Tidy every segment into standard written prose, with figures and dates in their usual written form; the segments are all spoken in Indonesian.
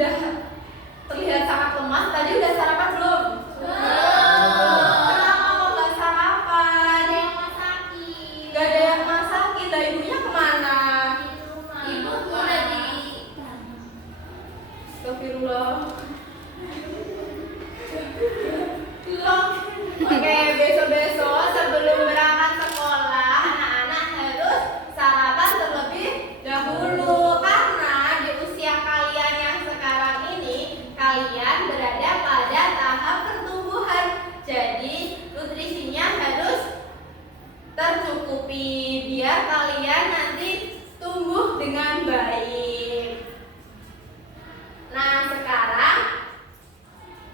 udah terlihat sangat lemas. Tadi udah sarapan belum? Kenapa kok nggak sarapan? Nggak ada yang masakin. Lah ibunya kemana? Ibu udah di. Astagfirullah. Loh. Oke, besok-besok sebelum berangkat sekolah, anak-anak harus sarapan terlebih dahulu karena di usia kalian yang sekarang ini kalian berada pada tahap pertumbuhan. Jadi nutrisinya harus tercukupi biar kalian nanti tumbuh dengan baik. Nah, sekarang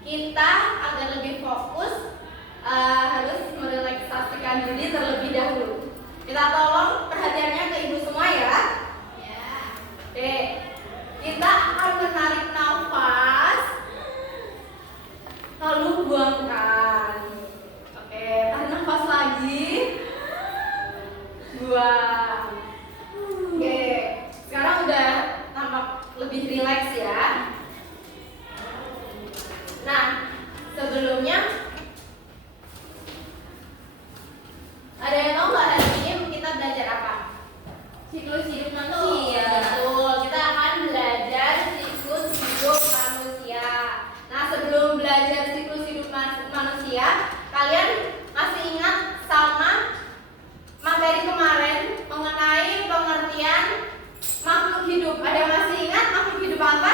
kita agar lebih fokus harus merelaksasikan diri terlebih dahulu. Kita tolong perhatiannya ke ibu semua ya. Oke, kita akan menarik nafas lalu buangkan. Oke, tarik nafas lagi, buang. Oke, sekarang udah tampak lebih rileks ya. Nah, sebelumnya ada yang tahu nggak hari ini kita belajar apa? Siklus hidup manusia. Betul, kita akan belajar siklus hidup manusia. Nah, sebelum belajar siklus hidup manusia, kalian masih ingat sama materi kemarin mengenai pengertian makhluk hidup? Ada yang masih ingat makhluk hidup apa?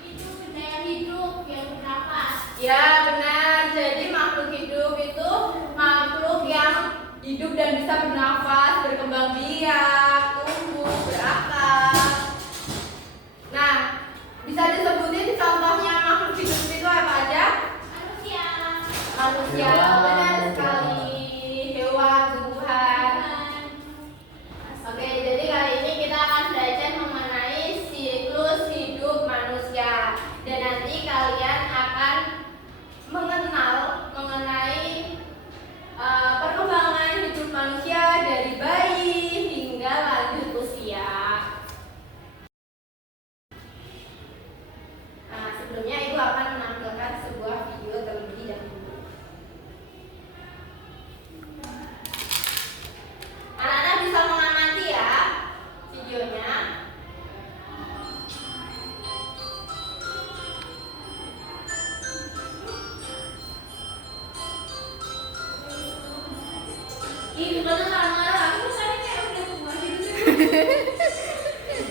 Itu benda yang hidup yang bernafas. Ya, benar. Jadi makhluk hidup itu makhluk yang hidup dan bisa bernafas, berkembang biak, tumbuh, berakar. Nah, bisa disebutin contohnya makhluk hidup itu apa aja? Manusia. Manusia, benar sekali. Hewan, tumbuhan. Oke, jadi kali ini kita akan belajar mengenai siklus hidup manusia. Dan nanti kalian akan mengenal mengenai perkembangan hidup manusia dari bayi hingga lanjut usia. Nah, sebelumnya Ibu akan menampilkan sebuah video terlebih dahulu. Anak-anak bisa mengamati ya videonya. Ini bukan marah-marah. Aku tadi kayak udah tua gitu.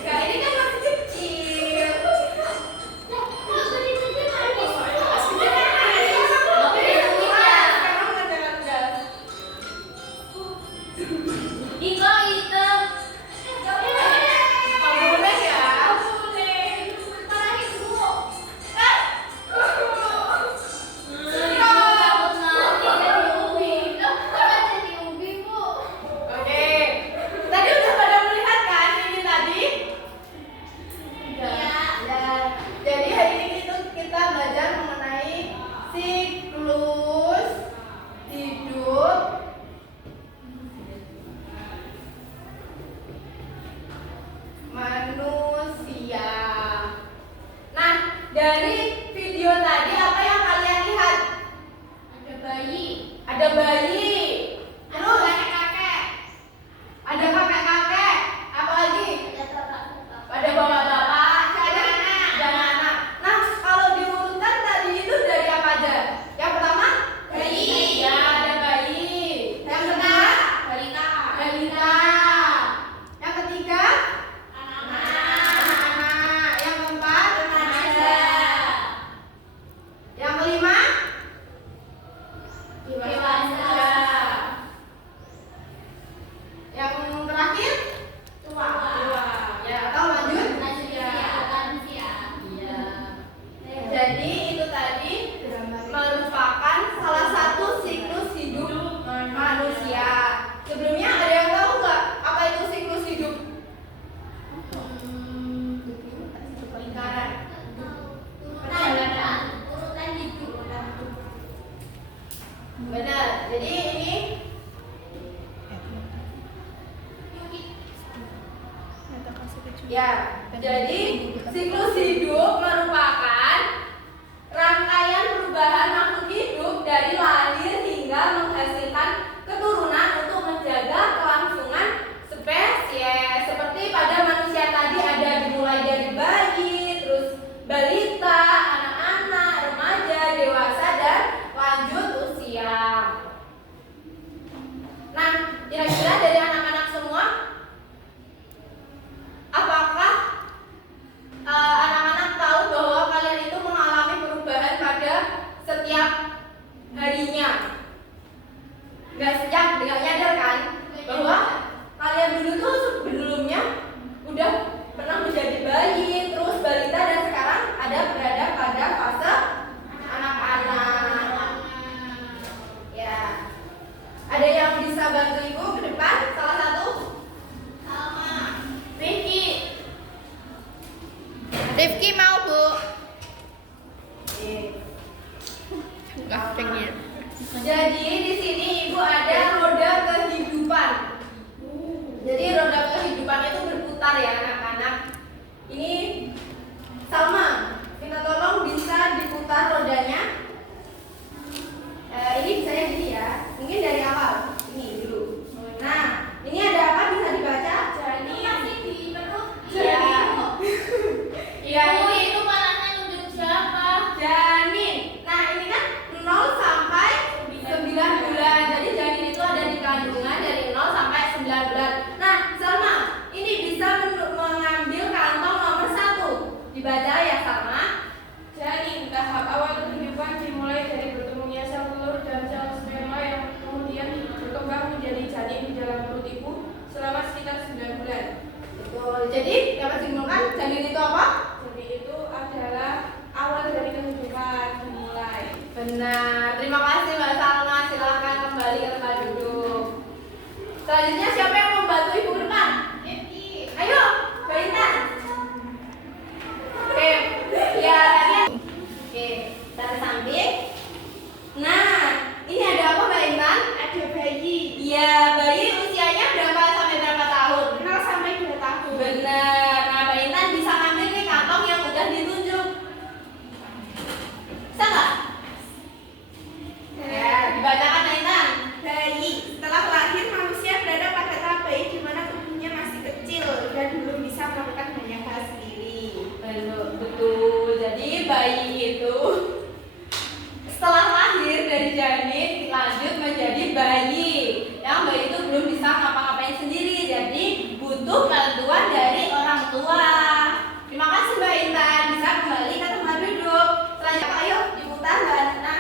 Kak, ini kan masih kecil. Sekarang udah cerdas. Iko hitam. Boleh ya? Marahin Bu. Oke. Tadi udah pada melihat kan ini tadi? Ya. Jadi hari ini itu kita belajar mengenai siklus hidup manusia. Nah, dari video tadi apa yang kalian lihat? Ada bayi. Ada bayi. Terus Kakek-kakek. ada kakek-kakek. Apa lagi? Ada bapak-bapak. Ada bapak-bapak, ada anak. Nah, kalau diurutkan tadi itu dari apa aja? Yang pertama, Bayi. Ya, ada bayi. Yang kedua, Balita. balita. Yang ketiga, Anak-anak. anak-anak. Yang keempat, Remaja. Yang kelima, Dewasa. Yang terakhir, Tua. ya, atau lanjut. Ya, jadi siklus hidup merupakan rangkaian perubahan makhluk hidup dari lahir hingga menghasilkan keturunan untuk menjaga kelangsungan spesies. Seperti pada manusia tadi ada dimulai dari bayi, terus balita, anak-anak, remaja, dewasa, dan lanjut usia. Nah, kira-kira dari anak-anak semua, apakah anak-anak tahu bahwa kalian itu mengalami perubahan pada setiap harinya? Nggak nyadar kan bahwa kalian dulu tuh sebelumnya udah pernah menjadi bayi, terus balita, dan sekarang ada berada pada fase anak-anak. Ya, ada yang bisa bantu ibu ke depan? Salah satu? Rifki mau, Bu? Enggak pengen. Jadi di sini ibu ada roda kehidupan. Jadi roda kehidupan itu berputar ya anak-anak. Ini Salma, minta tolong bisa diputar rodanya. Ini bisanya gini ya. Mungkin dari awal. Ini dulu. Nah, ini ada apa bisa dibaca? Iya, itu panasnya nunjuk siapa? janin. Nah, ini kan 0 sampai 9 bulan. Jadi janin itu ada di kandungan dari 0 sampai 9 bulan. Nah, Salma, ini bisa mengambil kantong nomor 1. Dibaca ya, Salma. Janin, tahap awal kehidupan dimulai dari bertemunya sel telur dan sel sperma yang kemudian berkembang menjadi janin di dalam perut ibu selama sekitar 9 bulan. Betul. Jadi, yang harus dimulakan janin itu apa? Jadi itu adalah awal dari kehidupan dimulai. Benar. Terima kasih Mbak Salma. Silakan kembali ke tempat duduk. Selanjutnya siapa yang membantu ibu ke depan? Ayo, Mbak Intan. Oke. Ya, tadi. Oke, dari samping. Nah, ini ada apa Mbak Intan? Ada bayi Iya, bayi usianya berapa sampai berapa tahun? 0 sampai 2 tahun. Benar. Nah, Mbak Intan bisa ngambil nih kantong yang udah ditunjuk. Bisa nggak? Ya, dibacakan Mbak Intan. Bayi, setelah lahir manusia berada pada tahap bayi di mana tubuhnya masih kecil dan belum bisa melakukan banyak hal sendiri. Betul. Jadi bayi itu setelah lahir dari janin lanjut menjadi bayi. Yang bayi itu belum bisa ngapa-ngapain sendiri. Jadi butuh bantuan dari orang tua. Terima kasih Mbak Intan. Bisa kembali ke tempat duduk. Selanjutnya ayo diputar Mbak Nana.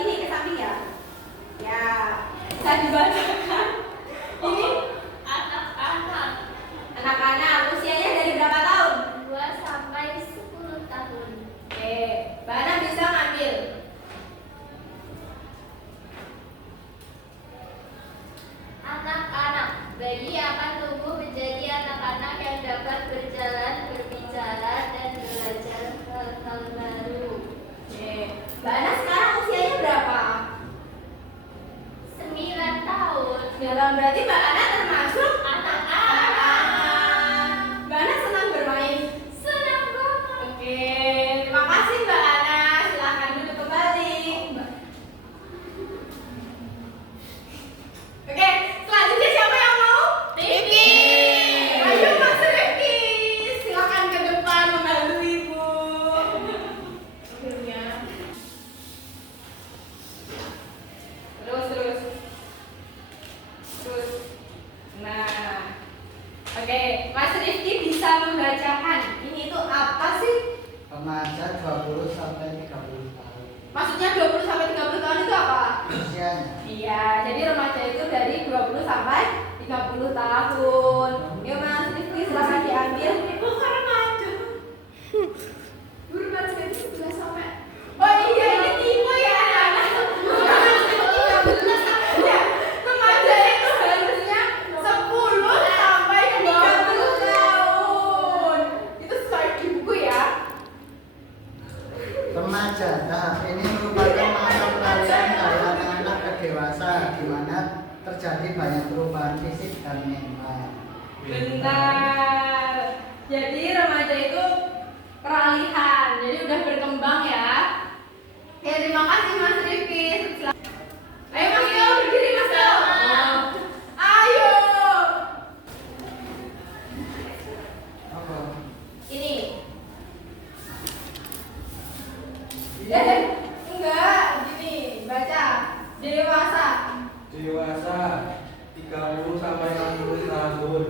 Ini ke samping ya. Ya, bisa dibacakan. Ini Anak-anak anak-anak usianya dari berapa tahun? 2 sampai 10 tahun. Oke, Mbak Ana bisa ngambil. Anak-anak, bayi akan tumbuh menjadi anak-anak yang dapat berjalan, berbicara, dan belajar hal-hal baru. Oke, Mbak Ana sekarang usianya berapa? 9 tahun. 9 berarti Mbak Ana termasuk Anak-anak. Mbak Ana senang bermain. Senang banget. Oke, terima kasih Mbak Ana. Silakan duduk kembali. Oke, selanjutnya siapa yang mau? Rifki. Ayo Mas Rifki, silakan ke depan membantu ibu. Akhirnya Terus. Nah, oke, Mas Rifki bisa membacakan. Ini itu apa sih? Remaja 20 sampai 30 tahun. Maksudnya 20 sampai 30 tahun itu apa? Usianya Iya, jadi remaja itu dari 20 sampai 30 tahun. Yuk Mas Rifki, silakan diambil. bukan remaja. Remaja itu 11 sampai. Oh iya, ini tipe ya anak-anak. Ya, remaja itu harusnya 10 sampai 30 tahun. Itu sesuai di buku ya. remaja tahap ini merupakan masa peralihan dari anak-anak ke dewasa di mana terjadi banyak perubahan fisik dan mental. peralihan. Jadi udah berkembang ya. Oke, terima kasih Mas Rifki. Ayo Mas Teo, berdiri Mas Teo. Ayo. Apa? Ini. Enggak, gini, baca. Dewasa. Dewasa 30 sampai 60 tahun.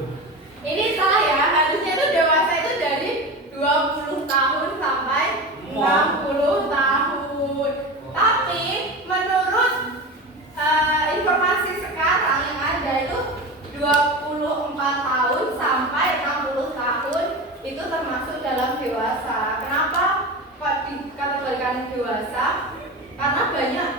Ini salah ya, harusnya itu dewasa itu dari 20 tahun sampai 60 tahun. Tapi menurut informasi sekarang yang ada itu 24 tahun sampai 60 tahun itu termasuk dalam dewasa. Kenapa kok dikategorikan dewasa? Karena banyak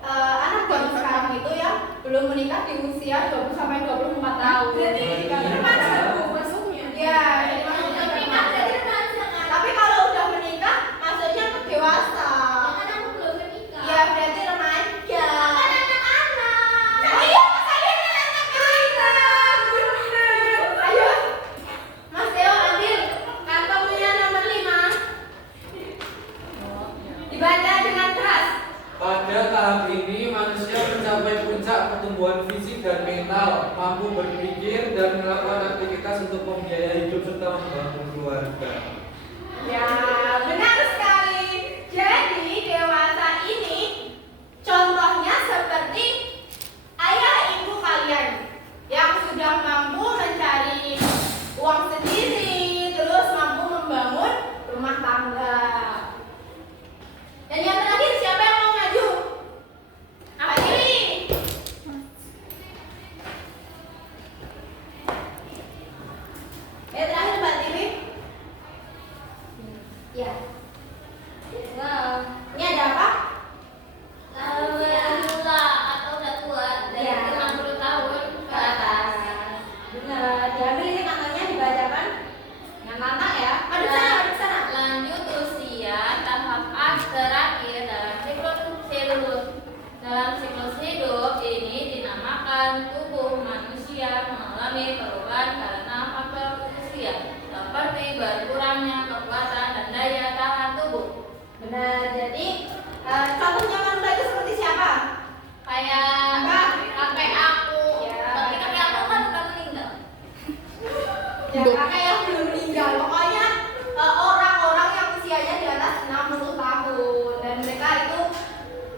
anak zaman sekarang itu yang belum menikah di usia 20 sampai 24 tahun. Jadi remaja masuknya. Iya, jadi masuknya remaja. Tapi kalau udah menikah, masuknya ke dewasa. Kan aku belum menikah. Iya, berarti remaja. Kan anak-anak. Ayo, kalian anak-anak. Bener. Ayo, Mas Teo ambil kantongnya nomor 5. Dibaca dengan keras. Pada tahap ini, manusia mencapai puncak pertumbuhan fisik dan mental, mampu berpikir dan melakukan aktivitas untuk membiayai hidup serta membangun keluarga. Ya, benar sekali. Jadi dewasa ini contohnya seperti ayah ibu kalian yang sudah mampu mencari uang sendiri, terus mampu membangun rumah tangga. Dan yang terakhir siapa yang mau maju? Apa ini? Terakhir Mbak Tiwi. Ya. Wow. Ini ada apa? Tua atau udah tua dari Iya. 50 tahun ke atas. Benar. Diambil ini kantongnya dibacakan dengan lantang ya. Madu sana, madu sana. Lanjut usia tahap terakhir dalam siklus hidup. Dalam siklus hidup ini dinamakan tubuh manusia mengalami perubahan karena faktor usia seperti berkurangnya kekuatan dan daya tahan tubuh. Benar. Jadi contohnya manusia itu seperti siapa? Kayak kakek aku, Ya. tapi kakek aku kan udah meninggal. Ya, kakek yang belum meninggal. Pokoknya orang-orang yang usianya di atas 60 tahun dan mereka itu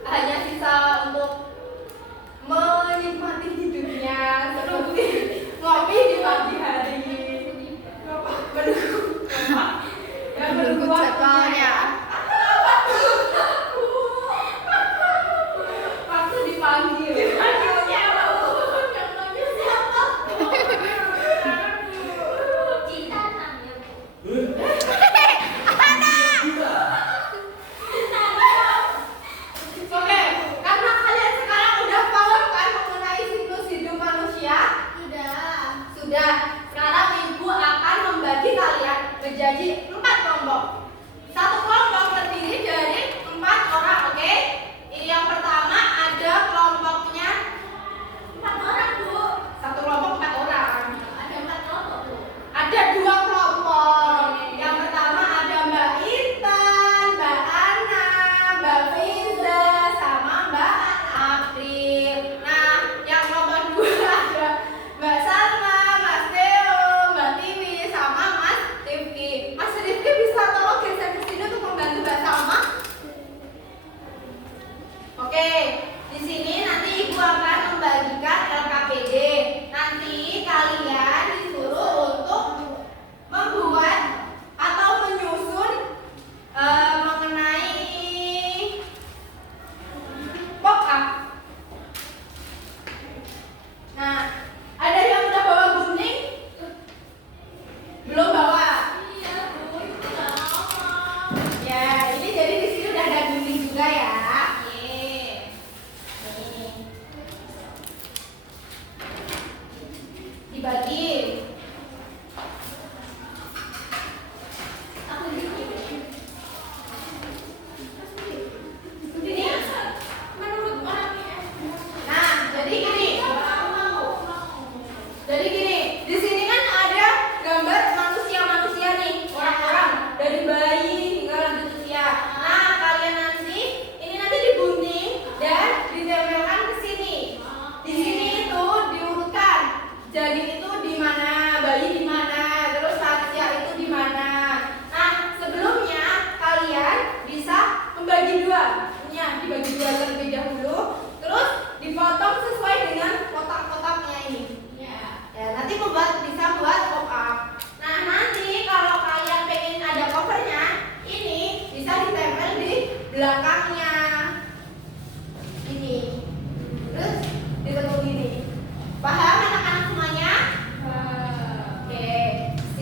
hanya sisa untuk menikmati hidupnya seperti ngopi di pagi hari. Menunggu ya, menunggu waktunya. Waktu dipanggil. Cinta namanya. Oke, karena kalian sekarang udah paham kan mengenai siklus hidup manusia? Sudah. Sekarang ibu akan membagi kalian menjadi 4 kelompok. Satu kelompok terdiri dari 4 orang, oke? Ini yang pertama ada kelompoknya 4 orang, Bu. Satu kelompok 4 orang. Ada 4 kelompok, Bu. Ada 2 kelompok. Yang pertama ada Mbak Intan, Mbak Ana, Mbak Fiza, sama Mbak April. Nah, yang kelompok 2 ada Mbak Salma, Mas Teo, Mbak Tiwi, sama Mas Rifki. Mas Rifki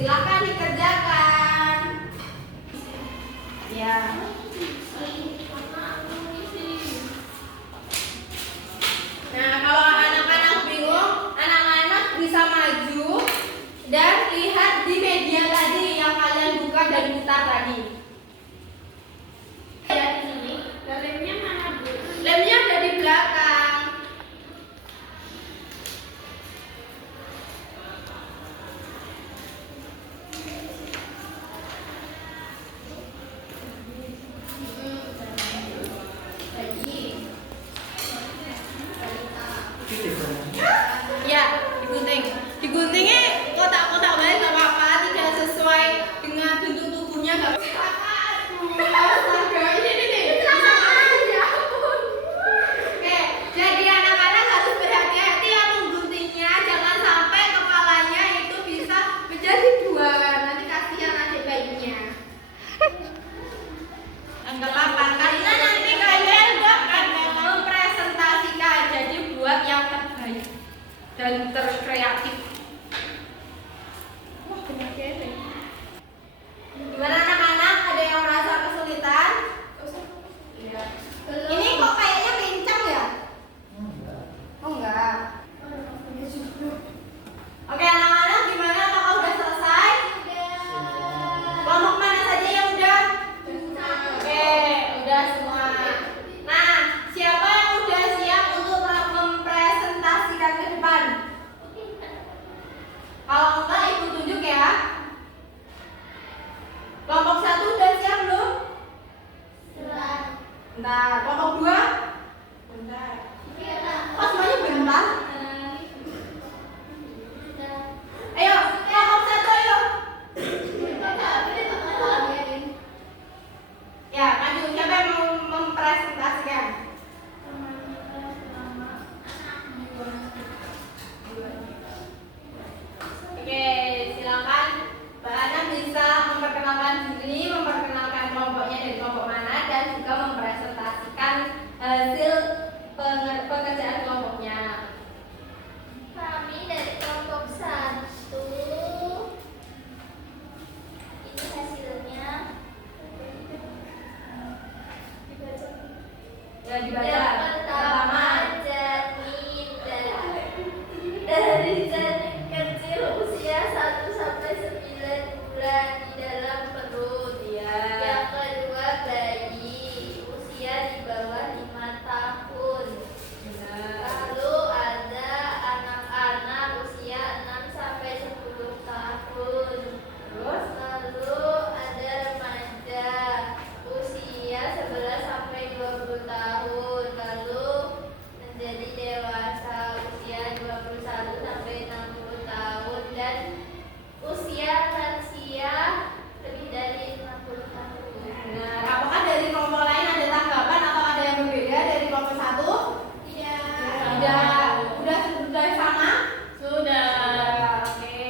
Silakan dikerjakan. Ya. Nah, kalau anak-anak bingung, anak-anak bisa maju dan lihat di media tadi yang kalian buka dan putar tadi. Ya di sini. Lemnya mana, Bu? Lemnya ada di belakang. Ya, digunting. Diguntingnya kotak-kotak baik nggak apa-apa, tidak sesuai dengan bentuk tubuhnya nggak apa-apa. Astaga, ini bisa ya ampun. Oke, jadi anak-anak harus berhati-hati ya mengguntingnya, jangan sampai kepalanya itu bisa menjadi dua. Nanti kasihan adik bayinya. Enggak apa-apa, karena nanti kalian akan mempresentasikan, jadi buat yang terbaik dan terkreatif. Gimana anak-anak? Ada yang merasa kesulitan? Ini kok kayaknya pincang ya? Oh enggak. Oke anak-anak, gimana? Apakah udah selesai? Kelompok mana saja yang udah? Oke, udah semua. Nah, siapa yang udah siap untuk mempresentasikan ke depan? Kalau enggak, ibu tunjuk ya. Kelompok 1 udah siap belum? Bentar. Kelompok 2? Bentar. Oh, semuanya bentar. Ayo, kelompok 1 ayo. Ya, maju. Siapa yang mau mempresentasikan? Oke, silakan Mbak Ana bisa memperkenalkan diri, memperkenalkan kelompoknya dari kelompok mana, dan juga mempresentasikan hasil pekerjaan kelompoknya. Kami dari kelompok 1. Ini hasilnya. Ya, dibaca. Yang pertama, janin dari janin kecil usia 1 sampai 9 bulan di dalam perut. Iya. Yang kedua, bayi usia di bawah 5 tahun. Lalu ada anak-anak usia 6 sampai 10 tahun. Terus? Lalu ada remaja usia 11 sampai 20 tahun. Lalu menjadi dewasa usia 21 sampai 60 tahun dan usia lansia lebih dari 60 tahun. Nah, apakah dari kelompok lain ada tanggapan atau ada yang berbeda dari kelompok 1? Tidak. Sudah sama? Sudah. Oke.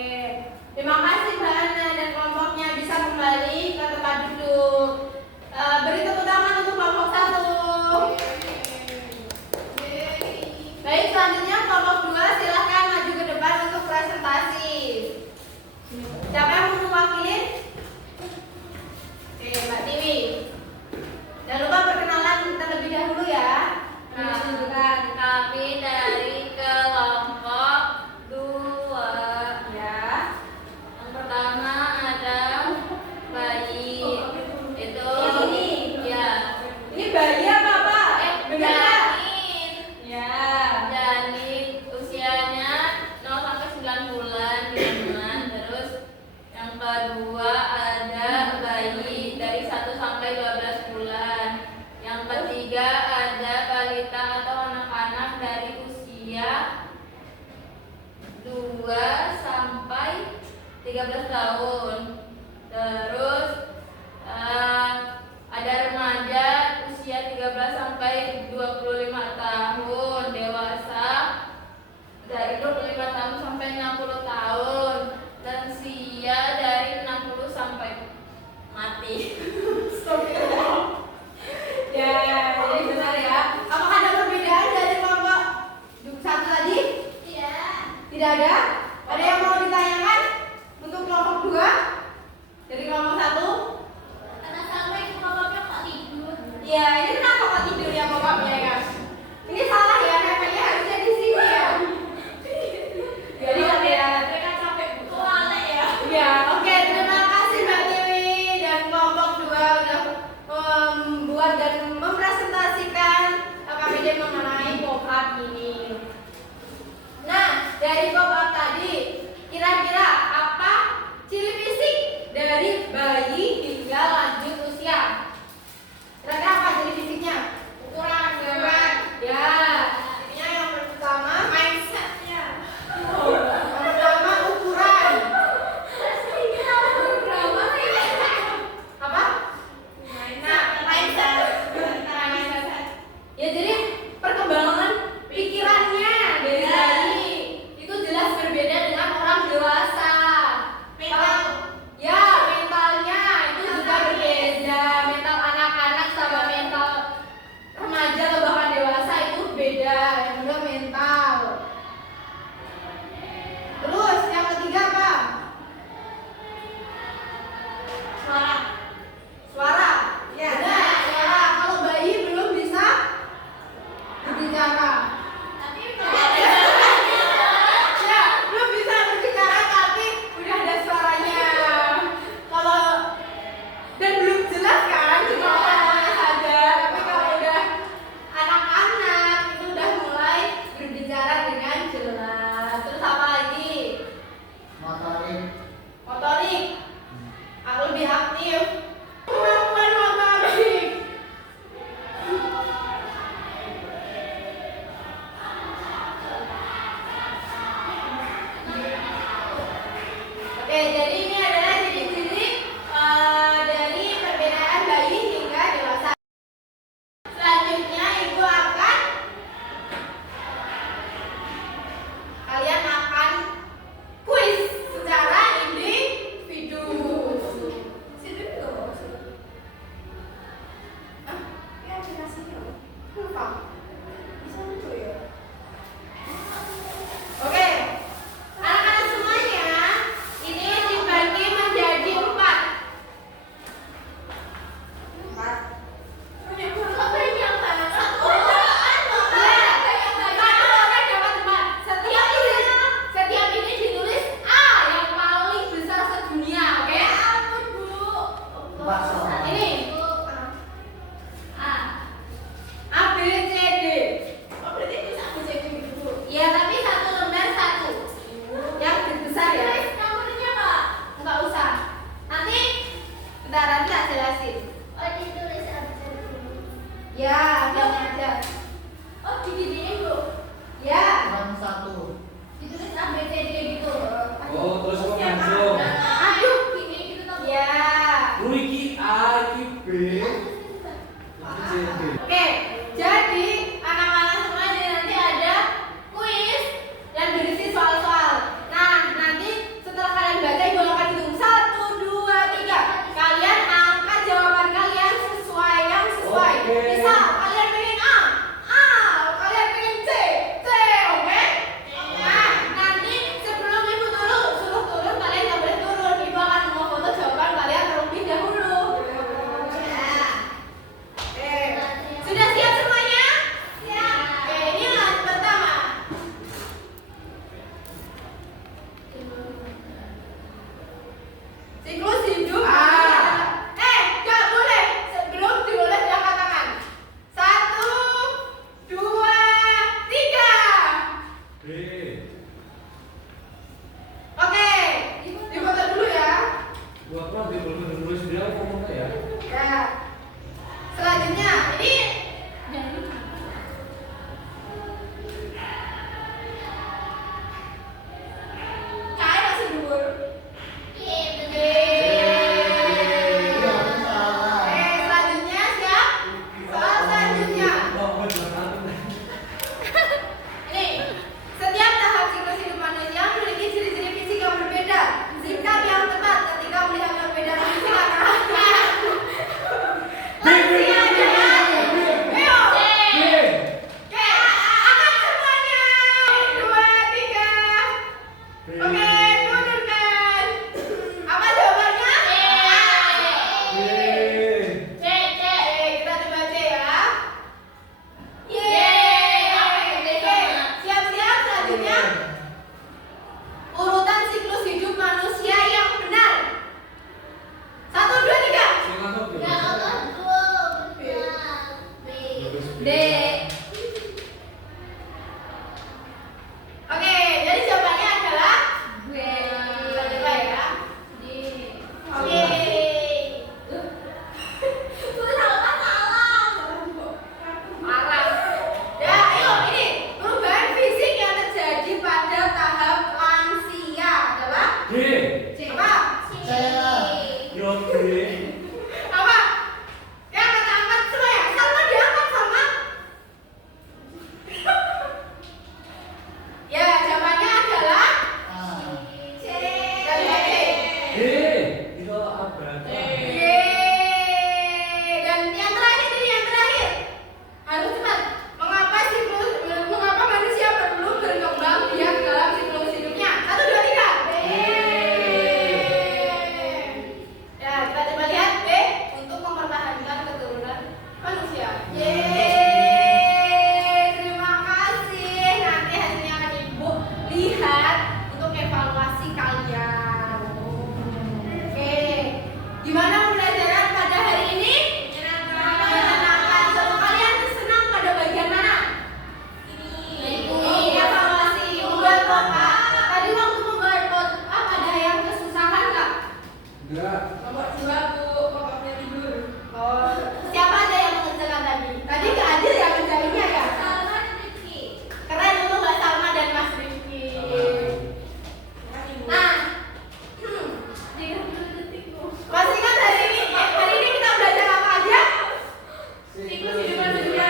Terima kasih Mbak Ana dan kelompoknya, bisa kembali ke tempat duduk. Beri tepuk tangan untuk kelompok 1. Baik, selanjutnya kelompok 2 silahkan maju ke depan untuk presentasi. Siapa yang mau mewakili? Oke, Mbak Tiwi. Jangan lupa perkenalan terlebih dahulu ya. Tunjukkan. Kami dari kelompok 2. Ya. Yang pertama ada bayi. Itu Ini. ya. Ini bayi apa Pak? Benar nggak? Janin. Ya. Janin usianya 0 sampai 9 bulan kandungan. Terus yang kedua ada bayi dari 1 sampai 12 bulan. Yang ketiga ada balita atau anak-anak dari usia 2 sampai 13 tahun. Terus ada remaja usia 13 sampai 25 tahun, dewasa dari 25 tahun sampai 60 tahun, lansia dari 60 sampai mati. Ya, jadi benar ya. Apakah ada perbedaan dari kelompok 1 tadi? Iya. Tidak ada? Ada yang mau ditanyakan untuk kelompok 2? deh mengenai pop-up ini. Nah, dari pop-up tadi, kira-kira apa ciri fisik dari bayi hingga lanjut usia? Kira-kira apa ciri fisiknya? Ukuran, ya. Cirinya yang pertama mindsetnya. Yang pertama ukuran. Apa? Nah, mindset. Ya jadi perkembangan pikirannya dari bayi itu jelas berbeda dengan orang dewasa. Enggak. Kelompok 2 Bu, pokoknya tidur. Oh, siapa aja yang mengerjakan tadi? Tadi nggak adil ya menjawabnya ya? Salma dan Rifki. Keren untuk Mbak Salma dan Mas Rifki. Nah, masih ingat hari ini kita belajar apa aja? Siklus hidup manusia.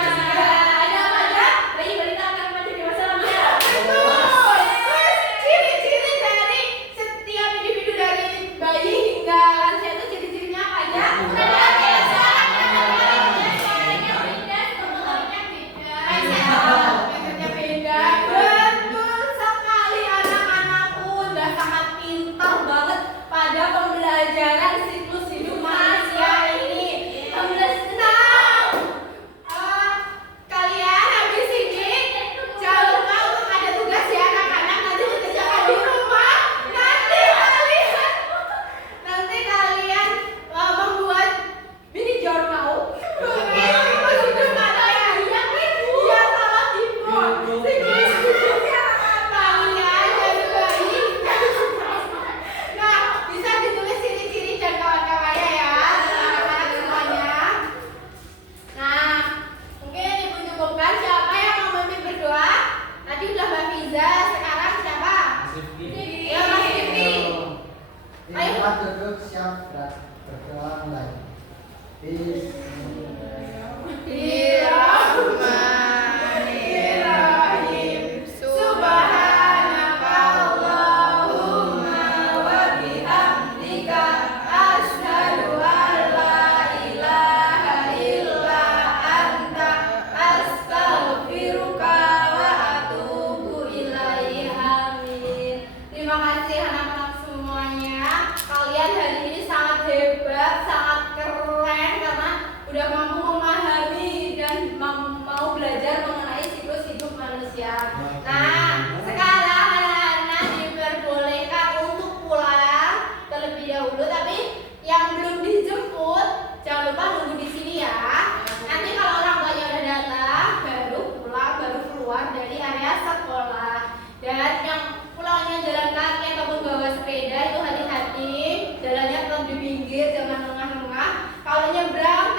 Ada apa aja? Bayi balita akan maju dewasa lamanya. Betul. Terus ciri-ciri dari setiap individu dari bayi hingga lansia itu ciri-cirinya apa aja? Mindsetnya beda. Betul sekali, anak-anakku udah sangat pintar banget pada pembelajaran siklus hidup manusia ini. Nah, kalian habis ini jangan lupa untuk ada tugas ya anak-anak, nanti dikerjakan di rumah. Nanti kalian membuat mini journal. Iya salah keyboard. Siklus hidupnya kalian jadi bayi. Nah, bisa ditulis ciri-ciri dan kawan-kawannya ya, anak-anak semuanya. Nah, mungkin Ibu cukupkan. Siapa yang mau memimpin berdoa? Tadi udah Mbak Fiza, sekarang siapa? Ya, Mas Rifki. Ayo. Tempat duduk siap berdoa mulai. Bismillahirrahmanirrahim. Subhanakallahumma wa bihamdika asyhadu an la ilaha illa anta astaghfiruka wa atubu ilaik. Amin. Terima kasih anak-anak semuanya. Kalian hari ini sangat hebat, sangat keren karena udah mampu memahami dan mau belajar mengenai siklus hidup manusia. Nah, sekarang anak-anak diperbolehkan untuk pulang terlebih dahulu, tapi yang belum dijemput jangan lupa nunggu di sini ya. Nanti kalau orang tuanya udah datang, baru pulang, baru keluar dari area sekolah. Dan yang pulangnya jalan kaki ataupun bawa sepeda itu hati-hati, jalannya tetap di pinggir, jangan lengah-lengah. Kalau nyebrang